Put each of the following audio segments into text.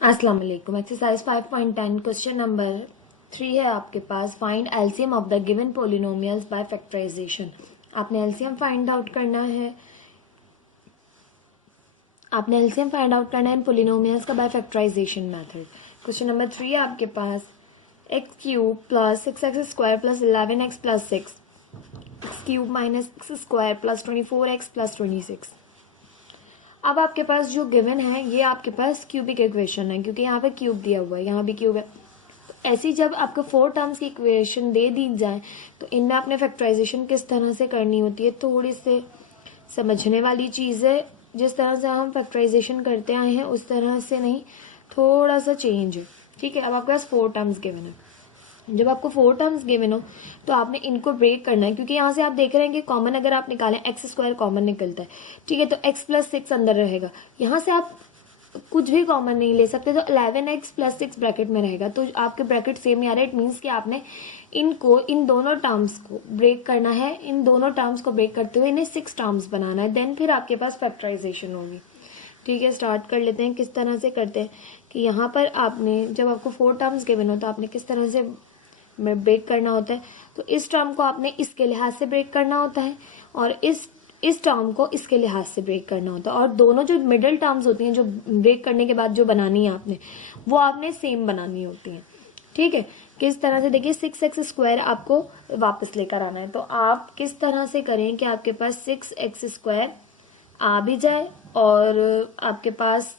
अस्सलाम वालेकुम। Exercise 5.10 question number 3 है आपके पास। Find LCM of the given polynomials by factorisation. आपने एलसीएम फाइंड आउट करना है इन पोलिनोमियल्स का by factorisation method. Question number 3 है आपके पास। X cube plus 6x square plus 11x plus 6 x cube minus x square plus 24x plus 26। अब आपके पास जो गिवन है ये आपके पास क्यूबिक इक्वेशन है, क्योंकि यहाँ पे क्यूब दिया हुआ है, यहाँ भी क्यूब है। ऐसी जब आपको 4 टर्म्स की इक्वेशन दे दी जाए तो इनमें आपने फैक्टराइजेशन किस तरह से करनी होती है, थोड़ी से समझने वाली चीज़ है। जिस तरह से हम फैक्टराइजेशन करते आए हैं उस तरह से नहीं, थोड़ा सा चेंज है। ठीक है, अब आपके पास 4 टर्म्स गिवन है। जब आपको 4 टर्म्स गिवन हो तो आपने इनको ब्रेक करना है, क्योंकि यहाँ से आप देख रहे हैं कि कॉमन अगर आप निकालें एक्स स्क्वायर कॉमन निकलता है। ठीक है, तो एक्स प्लस 6 अंदर रहेगा। यहाँ से आप कुछ भी कॉमन नहीं ले सकते, तो 11x प्लस 6 ब्रैकेट में रहेगा। तो आपके ब्रैकेट सेम ही आ रहे हैं। इट मीन्स कि आपने इन दोनों टर्म्स को ब्रेक करना है। इन दोनों टर्म्स को ब्रेक करते हुए इन्हें 6 टर्म्स बनाना है, देन फिर आपके पास फैक्टराइजेशन होगी। ठीक है, स्टार्ट कर लेते हैं। किस तरह से करते हैं कि यहाँ पर आपने जब आपको 4 टर्म्स गिवन हो तो आपने किस तरह से में ब्रेक करना होता है। तो इस टर्म को आपने इसके लिहाज से ब्रेक करना होता है और इस टर्म को इसके लिहाज से ब्रेक करना होता है। और दोनों जो मिडिल टर्म्स होती हैं जो ब्रेक करने के बाद जो बनानी है आपने, वो आपने सेम बनानी होती हैं। ठीक है, किस तरह से देखिए 6x स्क्वायर आपको वापस लेकर आना है। तो आप किस तरह से करें कि आपके पास 6x स्क्वायर आ भी जाए और आपके पास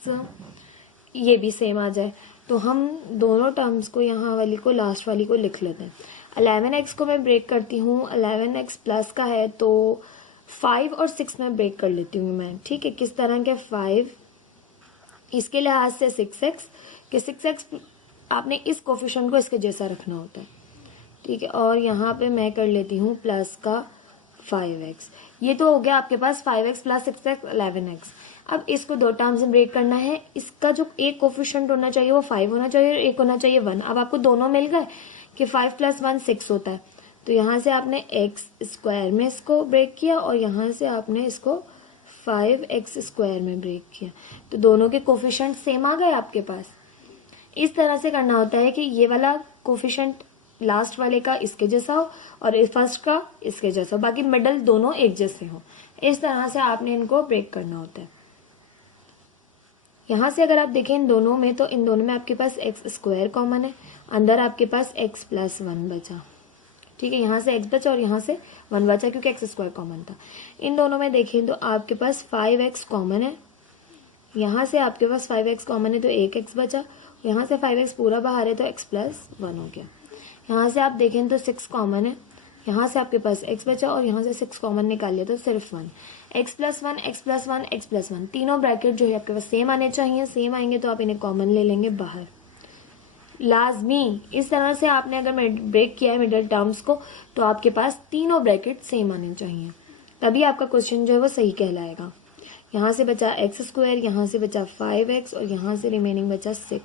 ये भी सेम आ जाए। तो हम दोनों टर्म्स को, यहाँ वाली को लास्ट वाली को लिख लेते हैं। 11x को मैं ब्रेक करती हूँ, 11x प्लस का है तो 5 और 6 में ब्रेक कर लेती हूँ मैं। ठीक है, किस तरह के 5 इसके लिहाज से 6x कि 6x आपने इस कोफिशिएंट को इसके जैसा रखना होता है। ठीक है, और यहाँ पे मैं कर लेती हूँ प्लस का 5x। ये तो हो गया आपके पास 5x प्लस 6x 11x। अब इसको 2 टर्म्स में ब्रेक करना है। इसका जो एक कोफिशिएंट होना चाहिए वो 5 होना चाहिए और एक होना चाहिए 1। अब आपको दोनों मिल गए कि 5 प्लस 1 6 होता है। तो यहाँ से आपने एक्स स्क्वायर में इसको ब्रेक किया और यहाँ से आपने इसको 5x स्क्वायर में ब्रेक किया। तो दोनों के कोफिशिएंट सेम आ गए आपके पास। इस तरह से करना होता है कि ये वाला कोफिशिएंट लास्ट वाले का इसके जैसा हो और फर्स्ट का इसके जैसा हो, बाकी मिडल दोनों एक जैसे हो। इस तरह से आपने इनको ब्रेक करना होता है। यहाँ से अगर आप देखें इन दोनों में, तो इन दोनों में आपके पास एक्स स्क्वायर कॉमन है, अंदर आपके पास एक्स प्लस 1 बचा। ठीक है, यहाँ से एक्स बचा और यहाँ से 1 बचा क्योंकि एक्स स्क्वायर कॉमन था। इन दोनों में देखें तो आपके पास 5x कॉमन है, यहाँ से आपके पास 5x कॉमन है तो 1x बचा, यहाँ से 5x पूरा बाहर है तो x प्लस 1 हो गया। यहाँ से आप देखें तो 6 कॉमन है, यहाँ से आपके पास x बचा और यहाँ से 6 कॉमन निकाल लिया तो सिर्फ 1। x plus 1 x plus 1 x plus 1 तीनों ब्रैकेट जो है आपके पास सेम आने चाहिए। सेम आएंगे तो आप इन्हें कॉमन ले लेंगे बाहर, लाजमी। इस तरह से आपने अगर ब्रेक किया है मिडिल टर्म्स को तो आपके पास तीनों ब्रैकेट सेम आने चाहिए, तभी आपका क्वेश्चन जो है वो सही कहलाएगा। यहाँ से बचा एक्स स्क्वायर, यहाँ से बचा 5x और यहाँ से रिमेनिंग बचा 6।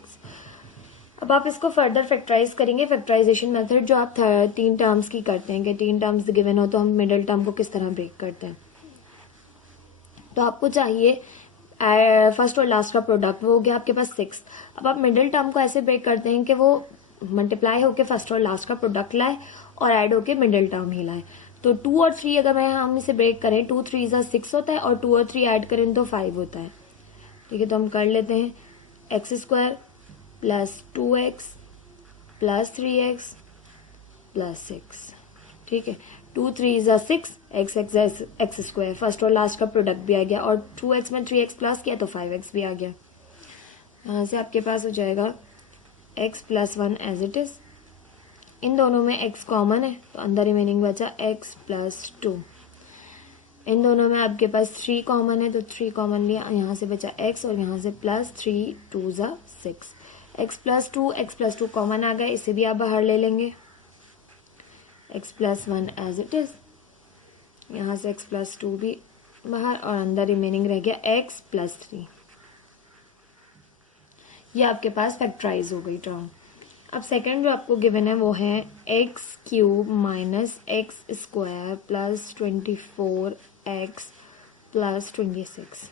अब आप इसको फर्दर फैक्टराइज करेंगे। फैक्टराइजेशन मेथड जो आप 3 टर्म्स की करते हैं कि 3 टर्म्स गिवन हो तो हम मिडिल टर्म को किस तरह ब्रेक करते हैं। तो आपको चाहिए फर्स्ट और लास्ट का प्रोडक्ट, वो हो गया आपके पास 6। अब आप मिडिल टर्म को ऐसे ब्रेक करते हैं कि वो मल्टीप्लाई होके फर्स्ट और लास्ट का प्रोडक्ट लाए और ऐड होके मिडिल टर्म ही लाए। तो 2 और 3 अगर हम इसे ब्रेक करें, 2 3 6 होता है और 2 और 3 ऐड करें तो 5 होता है। ठीक है, तो हम कर लेते हैं x square plus 2x plus 3x plus 6। ठीक है, 2 3 6 एक्स स्क्वायर, फर्स्ट और लास्ट का प्रोडक्ट भी आ गया और 2x में 3x प्लस किया तो 5x भी आ गया। यहाँ से आपके पास हो जाएगा x plus 1 as it is. इन दोनों में x कॉमन है तो अंदर रिमेनिंग बचा x प्लस 2। इन दोनों में आपके पास 3 कॉमन है तो 3 कॉमन लिया, यहाँ से बचा x और यहाँ से प्लस 3 2 6। x प्लस 2 कॉमन आ गया, इसे भी आप बाहर ले लेंगे। x plus 1 as it is, यहाँ से x प्लस 2 भी बाहर और अंदर रिमेनिंग रह गया x प्लस 3। ये आपके पास फैक्टराइज हो गई टर्म। अब सेकंड जो आपको गिवन है वो है x cube minus x square plus 24x plus 26।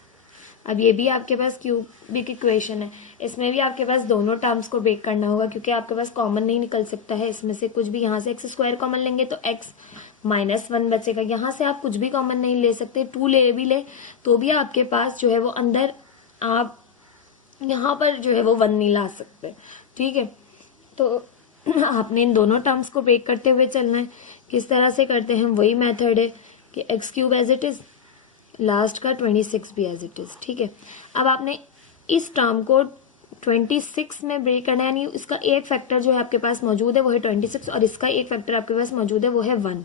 अब ये भी आपके पास क्यूबिक इक्वेशन है, इसमें भी आपके पास दोनों टर्म्स को ब्रेक करना होगा क्योंकि आपके पास कॉमन नहीं निकल सकता है इसमें से कुछ भी। यहाँ से एक्स स्क्वायर कॉमन लेंगे तो एक्स -1 बचेगा। यहाँ से आप कुछ भी कॉमन नहीं ले सकते, 2 ले भी ले तो भी आपके पास जो है वो अंदर आप यहाँ पर जो है वो 1 नहीं ला सकते, ठीक है। तो आपने इन दोनों टर्म्स को ब्रेक करते हुए चलना है। किस तरह से करते हैं, वही मेथड है कि x cube as it is, last का 26 भी एज इट इज, ठीक है। अब आपने इस टर्म को 26 में ब्रेक करना है, यानी इसका एक फैक्टर जो है आपके पास मौजूद है वो है 26 और इसका एक फैक्टर आपके पास मौजूद है वो है 1,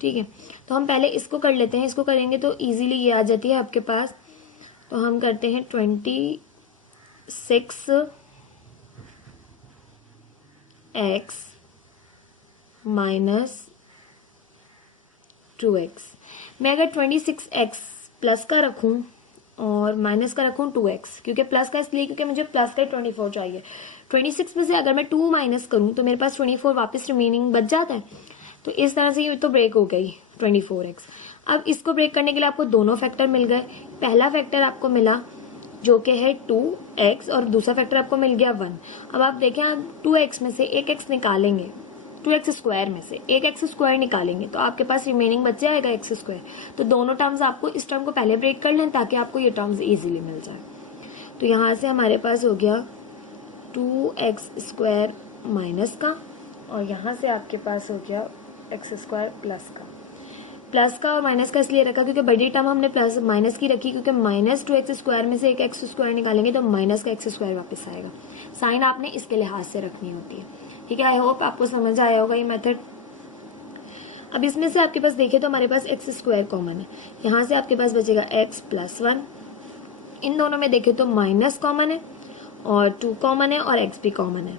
ठीक है। तो हम पहले इसको कर लेते हैं, इसको करेंगे तो इजीली ये आ जाती है आपके पास। तो हम करते हैं 26 x -2x। मैं अगर 26x प्लस का रखूं और माइनस का रखूं 2x, क्योंकि प्लस का इसलिए क्योंकि मुझे प्लस का 24 चाहिए। 26 में से अगर मैं 2 माइनस करूं तो मेरे पास 24 वापस रिमेनिंग बच जाता है। तो इस तरह से ये तो ब्रेक हो गई 24x। अब इसको ब्रेक करने के लिए आपको दोनों फैक्टर मिल गए। पहला फैक्टर आपको मिला जो कि है 2x और दूसरा फैक्टर आपको मिल गया 1। अब आप देखें, आप 2x में से एक x निकालेंगे, 2x स्क्वायर में से एक x स्क्वायर निकालेंगे तो आपके पास रिमेनिंग बच जाएगा x स्क्वायर। तो दोनों टर्म्स आपको इस टर्म को पहले ब्रेक कर लें ताकि आपको ये टर्म्स इजीली मिल जाए। तो यहाँ से हमारे पास हो गया 2x स्क्वायर माइनस का और यहाँ से आपके पास हो गया x स्क्वायर प्लस का। प्लस का और माइनस का इसलिए रखा क्योंकि बड़ी टर्म हमने प्लस माइनस की रखी, क्योंकि -2x स्क्वायर में से एक x स्क्वायर निकालेंगे तो माइनस का x स्क्वायर वापस आएगा। साइन आपने इसके लिहाज से रखनी होती है, ठीक है। आई होप आपको समझ आया होगा ये मेथड। अब इसमें से आपके पास देखें तो हमारे पास x स्क्वायर कॉमन है, यहाँ से आपके पास बचेगा x + 1। इन दोनों में देखें तो माइनस कॉमन है और 2 कॉमन है और x भी कॉमन है,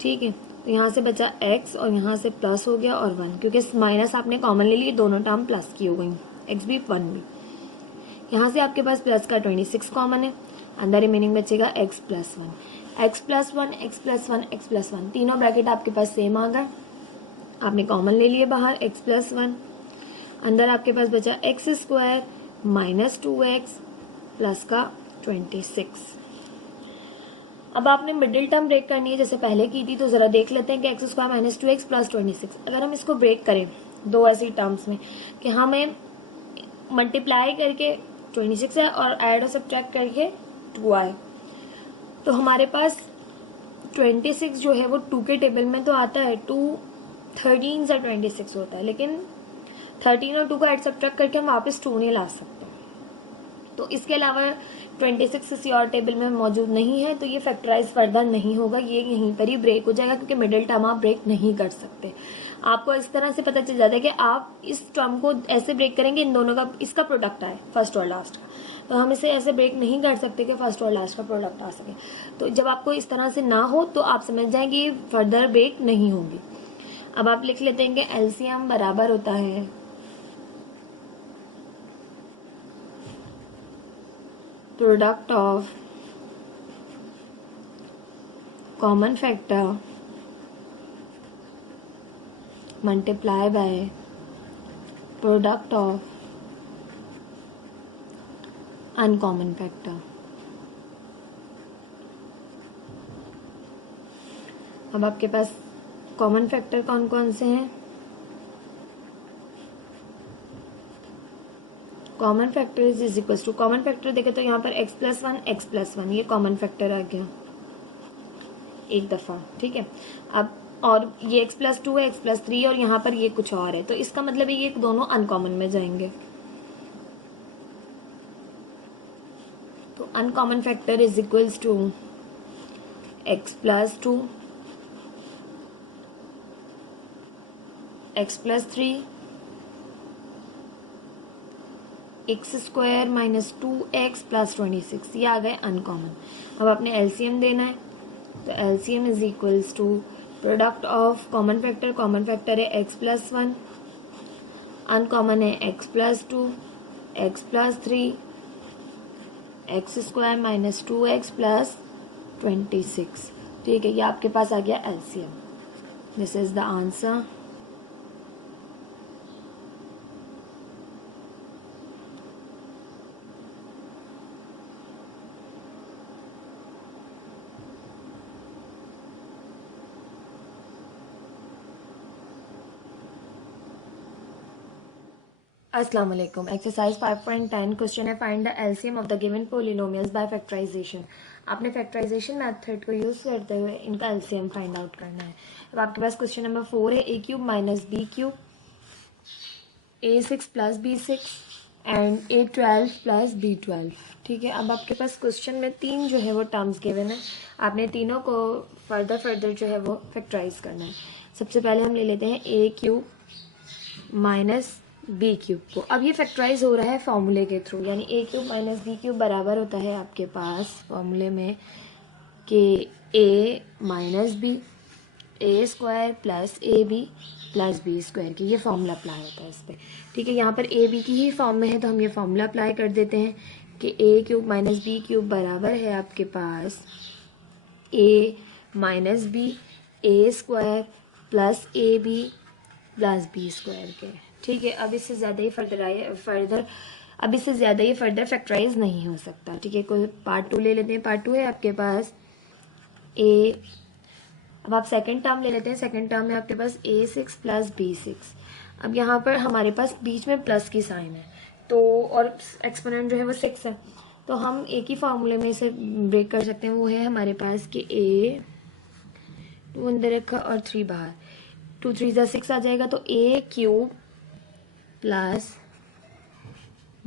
ठीक है। तो यहाँ से बचा x और यहाँ से प्लस हो गया और 1, क्योंकि माइनस आपने कॉमन ले लिए, दोनों टर्म प्लस की हो गई, x भी 1 भी। यहाँ से आपके पास प्लस का 26 कॉमन है, अंदर रिमेनिंग बचेगा x + 1, x + 1, x + 1, x + 1, तीनों ब्रैकेट आपके पास सेम आ गए। आपने कॉमन ले लिए बाहर x + 1, अंदर आपके पास बचा x स्क्वायर -2x प्लस का 26। अब आपने मिडिल टर्म ब्रेक करनी है जैसे पहले की थी, तो जरा देख लेते हैं कि x स्क्वायर -2x + 26, अगर हम इसको ब्रेक करें दो ऐसी टर्म्स में कि हमें मल्टीप्लाई करके 26 है और ऐड और सब्ट्रैक्ट करके 2 आए, तो हमारे पास 26 जो है वो 2 के टेबल में तो आता है, 2 13 से 26 होता है, लेकिन 13 और 2 को ऐड सब्ट्रैक्ट करके हम वापस 2 नहीं ला सकते। तो इसके अलावा 26 किसी और टेबल में मौजूद नहीं है, तो ये फैक्टराइज फर्दर नहीं होगा, ये यहीं पर ही ब्रेक हो जाएगा क्योंकि मिडिल टर्म आप ब्रेक नहीं कर सकते। आपको इस तरह से पता चल जाता है कि आप इस टर्म को ऐसे ब्रेक करेंगे इन दोनों का इसका प्रोडक्ट आए, फर्स्ट और लास्ट का। तो हम इसे ऐसे ब्रेक नहीं कर सकते कि फर्स्ट और लास्ट का प्रोडक्ट आ सके। तो जब आपको इस तरह से ना हो तो आप समझ जाएंगे ये फर्दर ब्रेक नहीं होगी। अब आप लिख लेते हैं कि एलसीएम बराबर होता है product of common factor multiply by product of uncommon factor. अब आपके पास कॉमन फैक्टर कौन कौन से हैं? Common factor is equal to, common factor देखे तो यहाँ पर x + 1 x + 1 ये कॉमन फैक्टर आ गया एक दफा, ठीक है। अब और ये x + 2 है, x + 3 और यहाँ पर ये कुछ और है, तो इसका मतलब है ये दोनों अनकॉमन में जाएंगे। तो uncommon factor is equals to x + 2 x + 3 x square -2x + 26, ये आ गए अनकॉमन। अब आपने एलसीएम देना है, तो LCM is equals to product of common factor है x + 1, अनकॉमन है x + 2 x + 3 x square -2x + 26, ठीक है। ये आपके पास आ गया LCM. This is the answer. अस्सलाम वालेकुम। एक्सरसाइज 5.10 क्वेश्चन है find the LCM of the given polynomials by factorisation. आपने फैक्टराइजेशन मेथड को यूज़ करते हुए इनका एलसीएम फाइंड आउट करना है। अब आपके पास क्वेश्चन नंबर 4 है a³ minus b³ a6 plus b6 and a12 plus b12। ठीक है, अब आपके पास क्वेश्चन में तीन जो है वो टर्म्स गिवन है, आपने तीनों को फर्दर जो है वो फैक्टराइज करना है। सबसे पहले हम ले लेते हैं a³ माइनस b³ को। अब ये फैक्टराइज हो रहा है फॉर्मूले के थ्रू, यानी a³ माइनस b³ बराबर होता है आपके पास फॉर्मूले में कि a minus b a square plus A B plus B square की, ये फॉर्मूला अप्लाई होता है इस पर। ठीक है, यहाँ पर ए बी की ही फॉर्म में है तो हम ये फॉर्मूला अप्लाई कर देते हैं कि a³ माइनस b³ बराबर है आपके पास a minus B A square plus A B plus B square के। ठीक है, अब इससे ज़्यादा ही फर्दर फैक्टराइज नहीं हो सकता। ठीक है, कोई पार्ट 2 ले लेते हैं। पार्ट 2 है आपके पास ए, अब आप सेकंड टर्म ले लेते हैं। सेकंड टर्म में आपके पास a6 प्लस b6। अब यहाँ पर हमारे पास बीच में प्लस की साइन है तो, और एक्सपोनेंट जो है वो 6 है, तो हम एक ही फार्मूले में इसे ब्रेक कर सकते हैं। वो है हमारे पास कि a 2 अंदर रखा और 3 बाहर, 2 3 6 आ जाएगा, तो a³ प्लस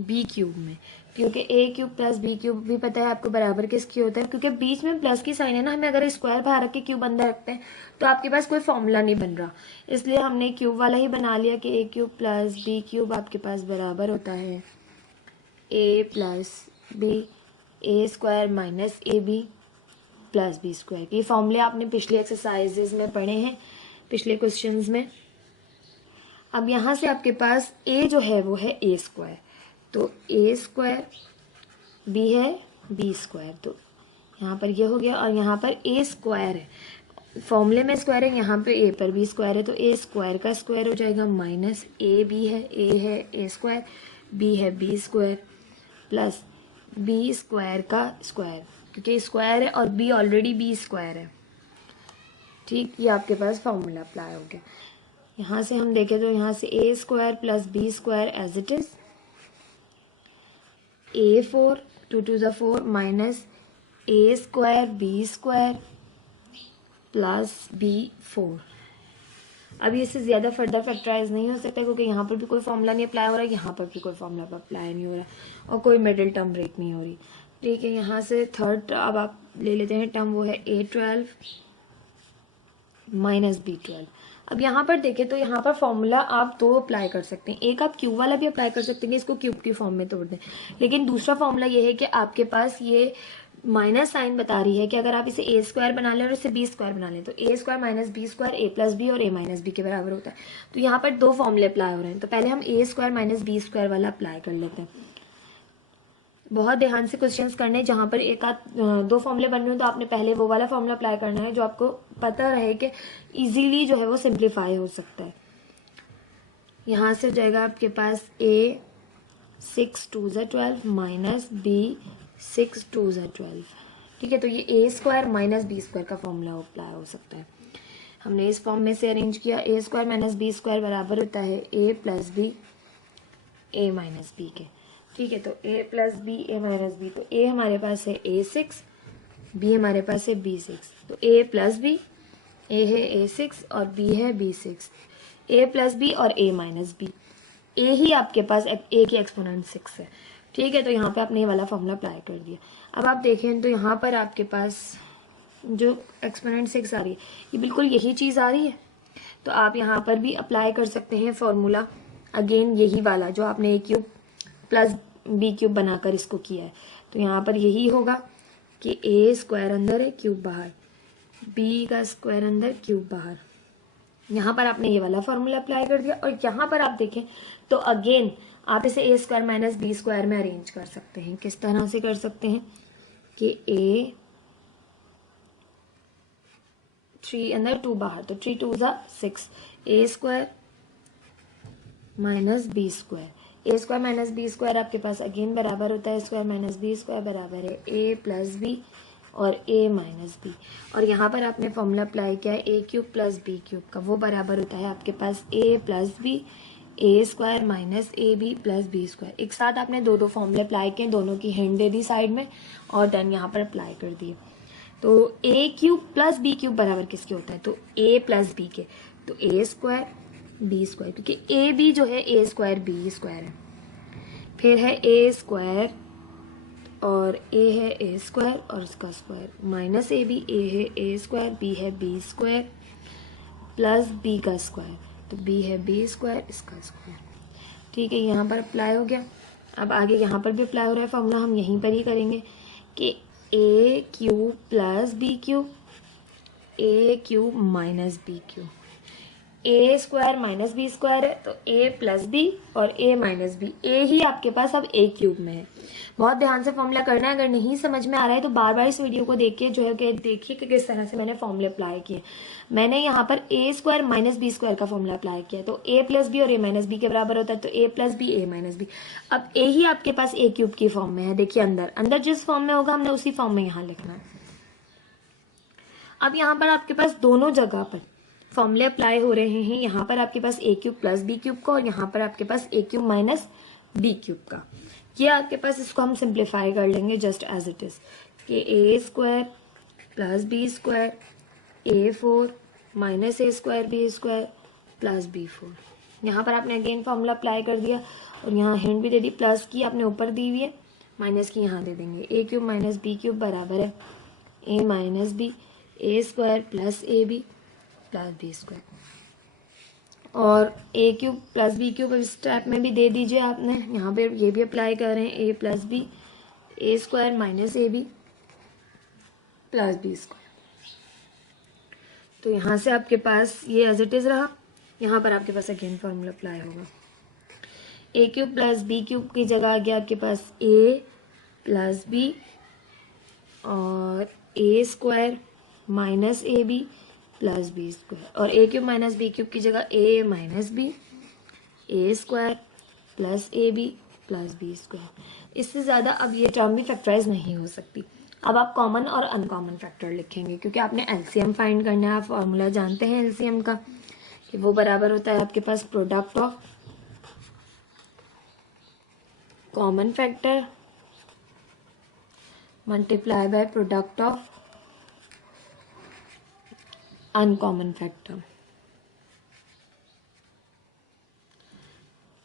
b³ में, क्योंकि a³ प्लस b³ भी पता है आपको बराबर किसकी होता है, क्योंकि बीच में प्लस की साइन है ना, हमें अगर स्क्वायर बाहर रख के क्यूब अंदर रखते हैं तो आपके पास कोई फॉर्मूला नहीं बन रहा, इसलिए हमने क्यूब वाला ही बना लिया कि a³ प्लस b³ आपके पास बराबर होता है a plus b a square minus A B plus B square. ये फॉर्मूले आपने पिछले एक्सरसाइजेज में पढ़े हैं, पिछले क्वेश्चंस में। अब यहाँ से आपके पास a जो है वो है a स्क्वायर, तो a स्क्वायर b है b स्क्वायर, तो यहाँ पर ये हो गया, और यहाँ पर a स्क्वायर है, फॉर्मूले में स्क्वायर है, यहाँ पे a पर b स्क्वायर है, तो a स्क्वायर का स्क्वायर हो जाएगा माइनस a b है, a है a स्क्वायर, b है b square plus b square का स्क्वायर, क्योंकि स्क्वायर है और b ऑलरेडी b स्क्वायर है। ठीक, ये आपके पास फॉर्मूला अप्लाई हो गया। यहाँ से हम देखें तो यहाँ से a square plus b square as it is, a4 2 2 ज़ा 4 minus a square b square plus b4। अब इससे ज़्यादा फर्दर फैक्टराइज नहीं हो सकता, क्योंकि यहाँ पर भी कोई फॉर्मूला नहीं अप्लाई हो रहा है, यहाँ पर भी कोई फॉर्मूला अप्लाई नहीं हो रहा, और कोई मिडिल टर्म ब्रेक नहीं हो रही। ठीक है, यहाँ से थर्ड अब आप ले लेते हैं टर्म, वो है a12 माइनस b12। अब यहाँ पर देखें तो यहाँ पर फॉर्मूला आप दो अप्लाई कर सकते हैं, एक आप क्यूब वाला भी अप्लाई कर सकते हैं, इसको क्यूब की फॉर्म में तोड़ दें, लेकिन दूसरा फॉर्मूला ये है कि आपके पास ये माइनस साइन बता रही है कि अगर आप इसे a स्क्वायर बना लें और इसे b स्क्वायर बना लें तो a square minus b square a plus b और a माइनस b के बराबर होता है। तो यहाँ पर दो फॉर्मूले अप्लाई हो रहे हैं, तो पहले हम a square minus b square वाला अप्लाई कर लेते हैं। बहुत ध्यान से क्वेश्चंस करने, जहाँ पर एक आध दो फॉर्मूले बन रहे हो तो आपने पहले वो वाला फॉर्मूला अप्लाई करना है जो आपको पता रहे कि इजीली जो है वो सिंप्लीफाई हो सकता है। यहाँ से हो जाएगा आपके पास a 6 2 ज़ा 12 माइनस b 6 2 ज़ा 12। ठीक है, तो ये a square minus b square का फॉर्मूला अप्लाई हो सकता है। हमने इस फॉर्म में से अरेंज किया, a square minus b square बराबर होता है a plus b a minus b के। ठीक है, तो a plus B a minus b, तो a हमारे पास है a6, b हमारे पास है b6, तो a प्लस बी, a है a6 और b है b6, a प्लस बी और a माइनस बी, a ही आपके पास a की एक्सपोनेंट 6 है। ठीक है, तो यहाँ पे आपने ये वाला फॉर्मूला अप्लाई कर दिया। अब आप देखें तो यहाँ पर आपके पास जो एक्सपोनेंट 6 आ रही है ये बिल्कुल यही चीज़ आ रही है, तो आप यहाँ पर भी अप्लाई कर सकते हैं फॉर्मूला, अगेन यही वाला जो आपने a³ प्लस b³ बनाकर इसको किया है। तो यहाँ पर यही होगा कि a स्क्वायर अंदर है क्यूब बाहर, b का स्क्वायर अंदर क्यूब बाहर। यहाँ पर आपने ये वाला फॉर्मूला अप्लाई कर दिया, और यहाँ पर आप देखें तो अगेन आप इसे a square minus b square में अरेंज कर सकते हैं। किस तरह से कर सकते हैं कि a 3 अंदर 2 बाहर, तो 3 2 ज़ा 6 a square minus b square, a square minus B square आपके पास अगेन बराबर होता है स्क्वायर माइनस बी स्क्वायर बराबर है a प्लस बी और a माइनस बी, और यहाँ पर आपने फॉर्मूला अप्लाई किया है a³ प्लस b³ का, वो बराबर होता है आपके पास a plus B A square minus A B plus B square. एक साथ आपने दो दो फॉर्मूले अप्लाई किए, दोनों की हिंट दे दी साइड में और देन यहाँ पर अप्लाई कर दिए। तो ए क्यूब प्लस बी क्यूब बराबर किसके होता है, तो ए प्लस बी के, तो ए स्क्वायर बी स्क्वायर, क्योंकि ए बी जो है ए स्क्वायर बी स्क्वायर है। फिर है ए स्क्वायर और ए है ए स्क्वायर और इसका स्क्वायर माइनस ए बी, ए है ए स्क्वायर, बी है बी स्क्वायर प्लस बी का स्क्वायर, तो बी है बी स्क्वायर इसका स्क्वायर। ठीक है, यहाँ पर अप्लाई हो गया। अब आगे यहाँ पर भी अप्लाई हो रहा है फॉर्मूला, हम यहीं पर ही करेंगे कि ए क्यूब प्लस बी क्यूब, ए क्यूब माइनस बी क्यूब, ए स्क्वायर माइनस बी स्क्वायर है तो ए प्लस बी और ए माइनस बी, ए ही आपके पास अब ए क्यूब में है। बहुत ध्यान से फॉर्मूला करना है, अगर नहीं समझ में आ रहा है तो बार बार इस वीडियो को देखिए, जो है कि देखिए कि किस तरह से मैंने फॉर्मूले अप्लाई किए। मैंने यहाँ पर ए स्क्वायर माइनस बी स्क्वायर का फॉर्मूला अप्लाई किया, तो ए प्लस बी और ए माइनस बी के बराबर होता है, तो A plus B a minus B. अब ए ही आपके पास ए क्यूब की फॉर्म में है, देखिए अंदर अंदर जिस फॉर्म में होगा हमने उसी फॉर्म में यहाँ लिखना है। अब यहाँ पर आपके पास दोनों जगह पर फॉर्मूले अप्लाई हो रहे हैं, यहाँ पर आपके पास ए क्यूब प्लस बी क्यूब का और यहाँ पर आपके पास ए क्यूब माइनस बी क्यूब का। ये आपके पास, इसको हम सिंप्लीफाई कर लेंगे जस्ट एज इट इज कि ए स्क्वायर प्लस बी स्क्वायर ए फोर माइनस ए square B square plus B four. यहाँ पर आपने अगेन फॉर्मूला अप्लाई कर दिया और यहाँ हिंट भी दे दी, प्लस की आपने ऊपर दी हुई है, माइनस की यहाँ दे देंगे। A cube minus B cube बराबर है ए minus B, A square plus A B plus B square, और a cube plus B cube इस स्टेप में भी दे दीजिए आपने, यहाँ पे ये भी अप्लाई कर रहे हैं a plus B, A square minus A B plus B square. तो यहाँ से आपके पास ये एज इट इज रहा, यहाँ पर आपके पास अगेन फॉर्मूला अप्लाई होगा। ए क्यूब प्लस बी क्यूब की जगह आ गया आपके पास ए प्लस बी और a square minus A B plus B square, और a cube minus B cube की जगह a minus B, A square plus A B plus B square. इससे ज़्यादा अब ये टर्म भी फैक्टराइज नहीं हो सकती। अब आप कॉमन और अनकॉमन फैक्टर लिखेंगे, क्योंकि आपने एलसीएम फाइंड करना है। आप फॉर्मूला जानते हैं एलसीएम का कि वो बराबर होता है आपके पास product of common factor multiply by product of uncommon factor.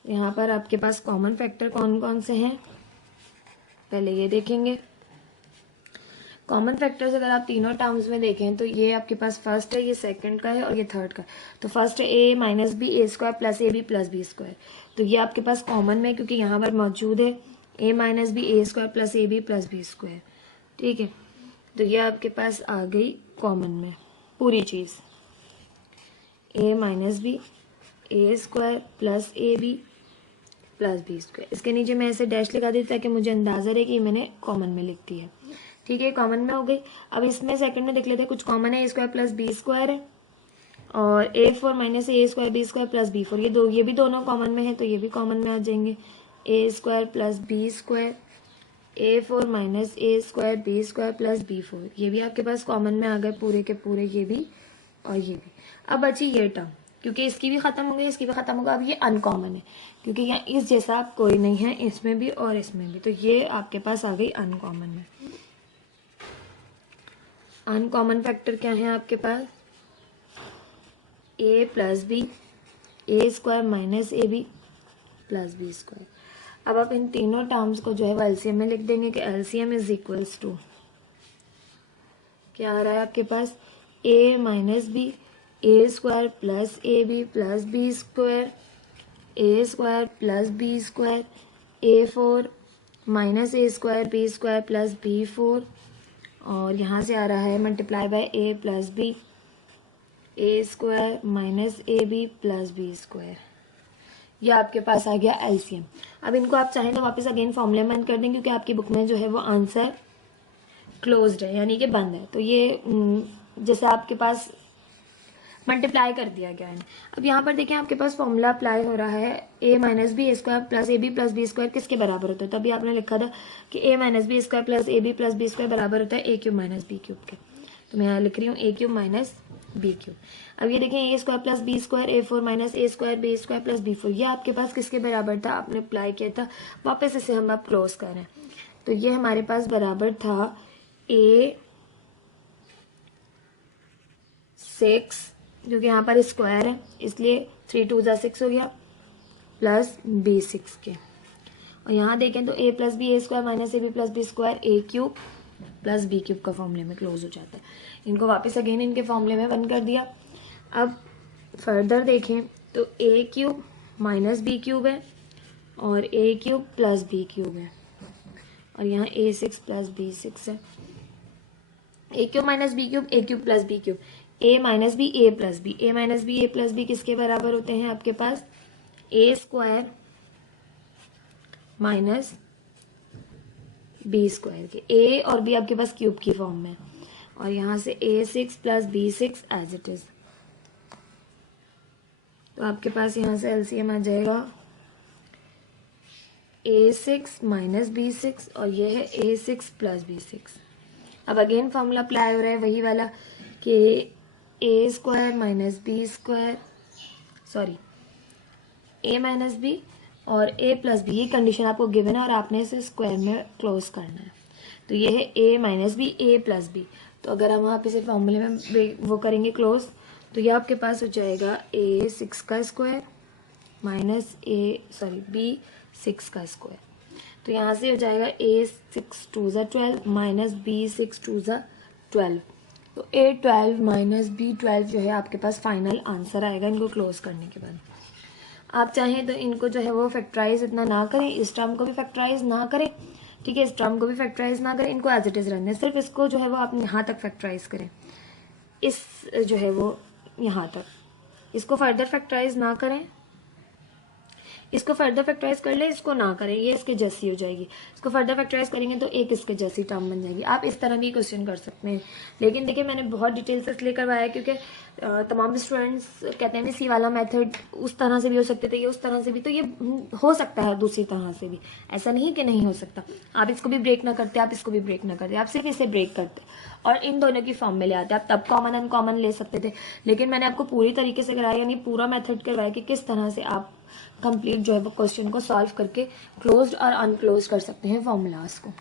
यहाँ पर आपके पास कॉमन फैक्टर कौन कौन से हैं, पहले ये देखेंगे। कॉमन फैक्टर्स अगर आप तीनों टर्म्स में देखें तो ये आपके पास फर्स्ट है, ये सेकंड का है और ये थर्ड का है। तो फर्स्ट है ए minus B A square plus A B plus B square, तो ये आपके पास कॉमन में, क्योंकि यहाँ पर मौजूद है ए minus B A square plus A B plus B square. ठीक है, तो ये आपके पास आ गई कॉमन में पूरी चीज़, a minus B A square plus A B plus B square. इसके नीचे मैं ऐसे डैश लगा दी ताकि मुझे अंदाज़ा रहे कि मैंने कॉमन में लिख दी है। ठीक है, कॉमन में हो गई। अब इसमें सेकंड में देख लेते हैं, कुछ कॉमन है, a square plus B square है और a four minus A square B square plus B four, ये भी दोनों कॉमन में है, तो ये भी कॉमन में आ जाएंगे। A square plus B square A four minus A square B square plus B four, ये भी आपके पास कॉमन में आ गए पूरे के पूरे, ये भी और ये भी। अब बची ये टर्म, क्योंकि इसकी भी खत्म हो गई, इसकी भी खत्म होगा। अब ये अनकॉमन है, क्योंकि यहाँ इस जैसा कोई नहीं है, इसमें भी और इसमें भी, तो ये आपके पास आ गई अनकॉमन में। अनकॉमन फैक्टर क्या है आपके पास, A plus B A square minus A B plus B square. अब आप इन तीनों टर्म्स को जो है वो एलसीएम में लिख देंगे कि एलसीएम इज इक्वल्स टू, क्या आ रहा है आपके पास, A minus B A square plus A B plus B square A square plus B square A four minus A square B square plus B four, और यहाँ से आ रहा है multiply by A plus B A square minus A B plus B square. ये आपके पास आ गया एलसीएम। अब इनको आप चाहें तो वापस अगेन फॉर्मूले में कर दें, क्योंकि आपकी बुक में जो है वो आंसर क्लोज्ड है, यानी कि बंद है। तो ये जैसे आपके पास मल्टीप्लाई कर दिया गया है। अब यहाँ पर देखें आपके पास फॉर्मूला अप्लाई हो रहा है, ए minus B A square plus A B plus B square किसके बराबर होता है, तभी आपने लिखा था कि A minus B square plus A B plus B square बराबर होता है A cube minus B cube के। तो मैं यहाँ लिख रही हूँ A cube minus B cube. अब ये देखें A square plus B square A four minus A square B square plus B four, ये आपके पास किसके बराबर था, आपने अप्लाई किया था, वापस इसे हम अब क्लोज कर रहे हैं। तो ये हमारे पास बराबर था ए 6, क्योंकि यहाँ पर स्क्वायर है इसलिए 3 2 जा 6 हो गया, प्लस बी 6 के। और यहाँ देखें तो A plus B A square minus A B plus B square A cube plus B cube का फॉर्मूले में क्लोज हो जाता है। इनको वापस अगेन इनके फॉर्मूले में बंद कर दिया। अब फर्दर देखें तो ए क्यूब माइनस बी क्यूब है और a cube plus B cube है, और यहाँ ए 6 प्लस बी 6 है। A cube minus B cube, A cube plus B cube, A minus B A plus B, a minus B A plus B किसके बराबर होते हैं आपके पास, ए स्क्वायर माइनस बी स्क्वायर के। ए और बी आपके पास क्यूब की फॉर्म में, और यहाँ से a 6 plus b 6 as it is. तो आपके पास यहाँ से एलसीएम आ जाएगा ए 6 माइनस बी 6, और ये है ए 6 प्लस बी 6। अब अगेन फॉर्मूला अप्लाई हो रहा है वही वाला कि ए square minus B square, sorry A minus B और ए प्लस बी, ये कंडीशन आपको गिवन है और आपने इसे स्क्वायर में क्लोज करना है। तो ये है ए माइनस बी ए प्लस बी। तो अगर हम आप इसे फॉर्मूले में वो करेंगे क्लोज, तो ये आपके पास हो जाएगा ए 6 का स्क्वायर माइनस बी 6 का स्क्वायर। तो यहाँ से हो जाएगा ए 6 2 ज़ा 12 माइनस बी 6 2 ज़ा 12। तो ए 12 माइनस बी 12 जो है आपके पास फाइनल आंसर आएगा इनको क्लोज करने के बाद। आप चाहें तो इनको जो है वो फैक्टराइज इतना ना करें, इस टर्म को भी फैक्टराइज ना करें, ठीक है, इस टर्म को भी फैक्टराइज ना करें, इनको एज इट इज रहने, सिर्फ इसको जो है वो आप यहाँ तक फैक्टराइज करें, इस जो है वो यहाँ तक, इसको फर्दर फैक्टराइज ना करें, इसको फर्दर फैक्टराइज कर ले, इसको ना करें, ये इसके जैसी हो जाएगी। इसको फर्दर फैक्टराइज करेंगे तो एक इसके जैसी टर्म बन जाएगी। आप इस तरह भी क्वेश्चन कर सकते हैं, लेकिन देखिए मैंने बहुत डिटेल से इसलिए करवाया क्योंकि तमाम स्टूडेंट्स कहते हैं सी वाला मेथड उस तरह से भी हो सकते थे, ये उस तरह से भी, तो ये हो सकता है दूसरी तरह से भी, ऐसा नहीं कि नहीं हो सकता। आप इसको भी ब्रेक ना करते, आप इसको भी ब्रेक ना करते, आप सिर्फ इसे ब्रेक करते और इन दोनों की फॉर्म में ले आते। आप तब कॉमन अनकॉमन ले सकते थे, लेकिन मैंने आपको पूरी तरीके से कराया, यानी पूरा मेथड करवाया कि किस तरह से आप कंप्लीट जो है वो क्वेश्चन को सॉल्व करके क्लोज्ड और अनक्लोज कर सकते हैं फॉर्मूलाज को।